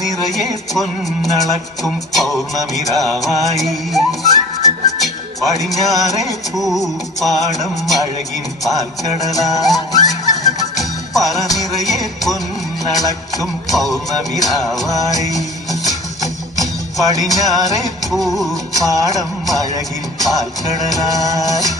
നിറയെ പൊന്നളക്കും പൗർണമിരാവായി പടിഞ്ഞാറെ പൂപ്പാടം അഴകിൻ പാൽക്കടലാ പറ നിറയെ പൊന്നളക്കും പൗർണമിരാവായി പടിഞ്ഞാറെ പൂപ്പാടം അഴകിൻ പാൽക്കടലായി